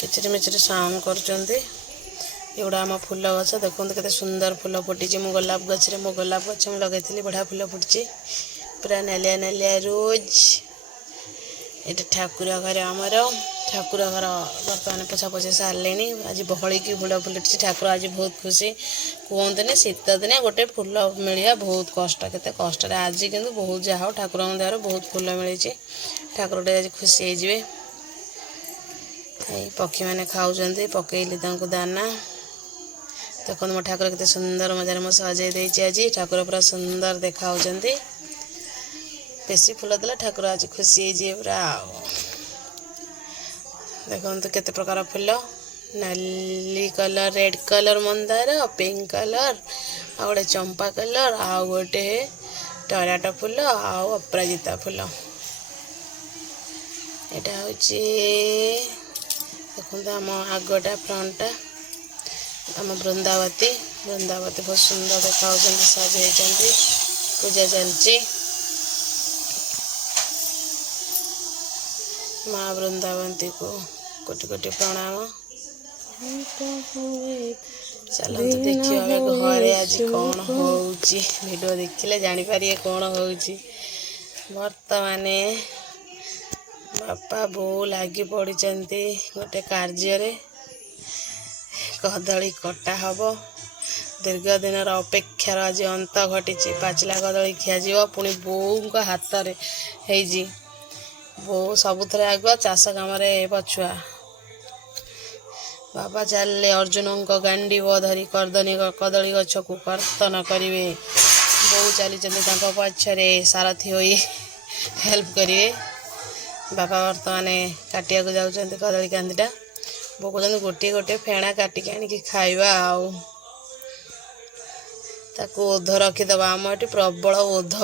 किचिर मिचिर sound कर एगुड़ा आम फूल गछ देखो केते सुंदर फूल फुटी मो गोलाप गछ मो गोलाप गछ मुझे लगे बढ़िया फूल फुटी पूरा नालिया नालिया रोज ये ठाकुर घर आमर ठाकुर घर बर्तमान पोछा पोछी सारे आज बहली की फूल फुलुटी ठाकुर आज बहुत खुशी कहते शीत दिने गोटे फूल मिलिया बहुत कष्ट केते कष्ट आज किंतु बहुत जहा ठाकुर देहर बहुत फूल मिली ठाकुर टे आज खुशी हो पक्षी मैंने खाऊँ पकईली दाना देखो मो ठाकुर केते सुंदर मजार मो सजे देती आज ठाकुर पूरा सुंदर देखा बेसी फूल देला ठाकुर आज खुशी हो पूरा देखो केते प्रकार फूल नाली कलर रेड कलर मंदार पिंक कलर आ गोटे चंपा कलर आ गोटे टराटो फूल आ अपराजिता फूल एटा होची देखो आम आगटा फ्रंटा आम वृंदावती बहुत सुंदर देखा सजाई पूजा चलती माँ वृंदावंती को कोटि कोटि प्रणाम चलते देखिए घरे आज कौन वीडियो देखिले जानीपारे कौन हो बर्तमान बापा बो लगी पड़ी गोटे कार्य कदली कटा हब दीर्घ दिन अपेक्षार आज अंत घटी पाचिला कदली खिया पुणी बोऊ हाथ में बो सबुथ आगुआ चाष कम पछुआ बाबा चलले अर्जुन गांडी धरी करदनी कदली गछ को कर्तन करेंगे बो चली पछरे सारथी हो हेल्प करेंगे बाबा बर्तमान काटिया को जाऊँ कदली कांदीटा बो कहते गोटे गोटे फेणा काटिक आनिक खाइबा ओध रखीदबा आम ये प्रबल ओध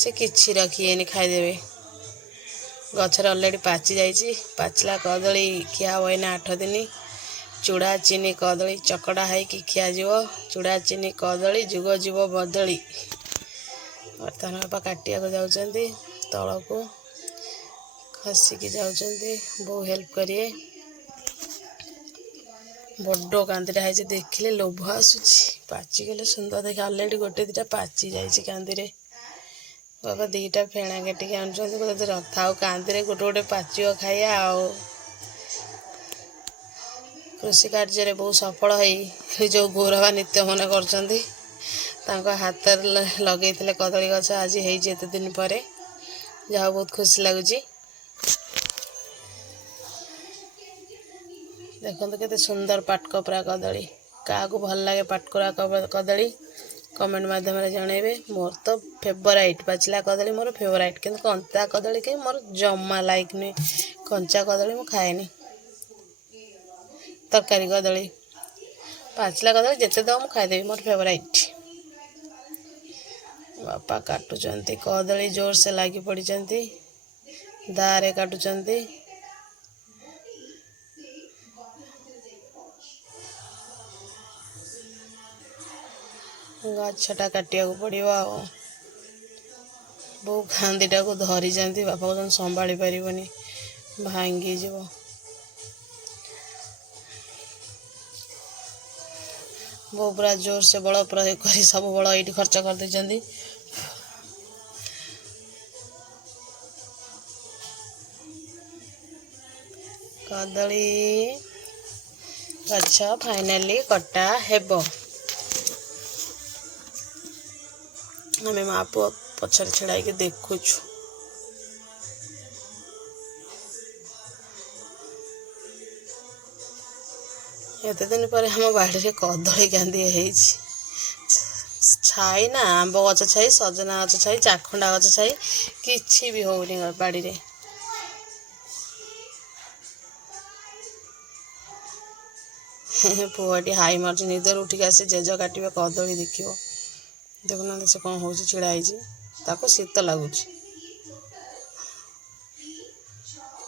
से किसी रखिए खाईदेवे गचर अलरेडी पाची जाइए पाचिला कदली खिया हम एना 8 दिन चूड़ा चीनी कदली चकड़ा है खिया चूड़ा चीनी कदली जुग जीव बदली बर्तमान बापा काटिया को जाऊँच तल को खसिकी जाऊँच बो हेल्प करिए बड़ कांदीटा है देखिले लोभ आसूची पाची गले सुंदर देखे अलरेडी गोटे दुटा पाची जाइए कांदी बाबा दीटा फेणा काटिक आनुंट रथा कांदी गोटे गोटे पाचिव खाइया कृषि कार्य बहुत सफल हो जो गौरवा नित्य मन कर हाथ लगे कदली गछ आज होते दिन पर जहाँ बहुत खुशी लगुच देखो केते सुंदर पाटकपरा कदली क्या भल लगे पाटकरा कदली कमेंट माध्यम जनइबे मोर तो फेवराइट पाचिला कदली मोर फेवराइट किंतु कंचा कदली के मोर जमा लाइक नुहे कंचा कदली मु खाएनी तरकारी कदली पाचिला कदली जिते दम खाईदेवी मोर फेवराइट बापा काटुचंती कदली जोर से लगी पड़ी दारे काटुचंती गछटा काटिया को पड़ो बो खांदीटा को धरी जाती बापा को संभाली पारनी भांगी जीव बो पूरा जोर से बल प्रयोग कर सब बल ये खर्च कर देती कदली गछ फाइनाली कटा हेबो आम माँ पुआ पछर छड़ाई देखुचु एत दिन पर हम बाड़ी में कदली कांदी छाई ना आंब गछ छाई सजना गछ छाई चाखंडा गछ छाई किछि भी होनी बाड़ी रे पुआटी हाई मार्च निदर उठिक आसी जेज काटे कदली देखो देखुना से कौन हो छिड़ाई शीत लगुच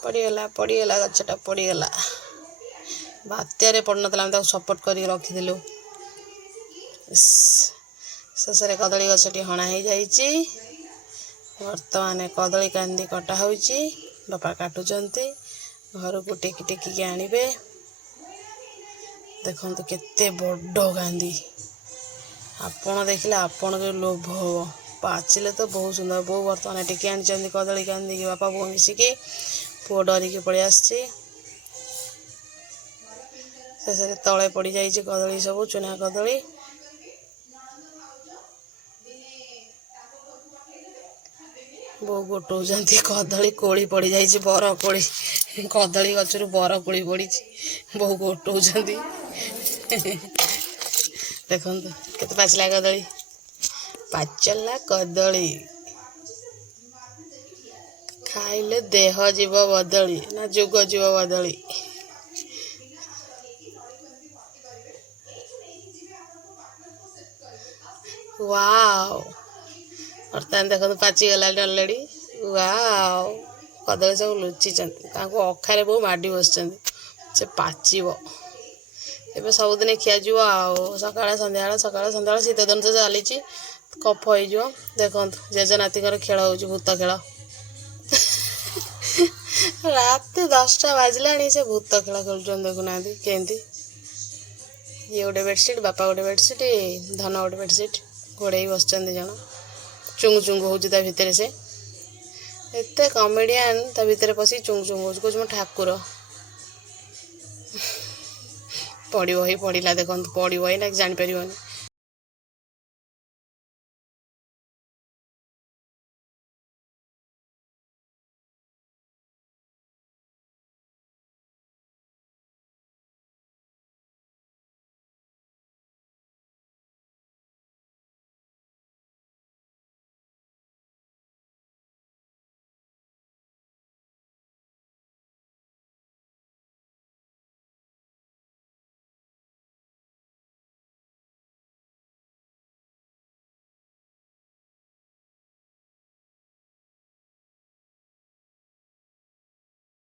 पड़गला गछटा पड़गला बात्यारे पड़ ना सपोर्ट कर रखीलु शेष कदली गछटी हणा हो जाइए बर्तमान कदली कांदी कटा हो बापा काटुचंती घर को टेकी टेकिक आनिबे देखंतु केते बड्ड कांदी आपण देखिले आपण के लोभ हो पाचिले तो बहुत सुंदर बो बर्तमान टेकी आनी कदली कांदी की बापा बो मिसिकी पुओ डरिकी पड़े आसी शेष तले पड़ जाइए कदली सब चुना कदली बो गोटौंती कदली कोड़ी पड़ जाइए बर कोड़ी कदली गचर बर कोड़ी पड़ी बो गोटौंती देखो केते पाचला कदली पाचला कदली खाइले देह जीव बदली ना जुग जीव बदली वाओ बर्तमान देखो पाची गला अलरेडी वाओ कदली सब लुचि अखारे बहु माडी बस से पाचब ए सबुदिन खियाज सका सन्ध्या शीत दिन तो चली कफ हो देखो जेजे नाती खेल हो भूत खेल रात 10टा बाजला से भूत खेल खेल देखुना केमती ये गोटे बेडसीट बापा गोटे बेडसीट धन गोटे बेडसीट घोड़े बस जन चुंग चुंग हो भितर से एत कमेडियन ता भितर पशि चुंग चुंग हो कह ठाकुर पड़ो ही पड़ा देखो पड़ो ही ना जापर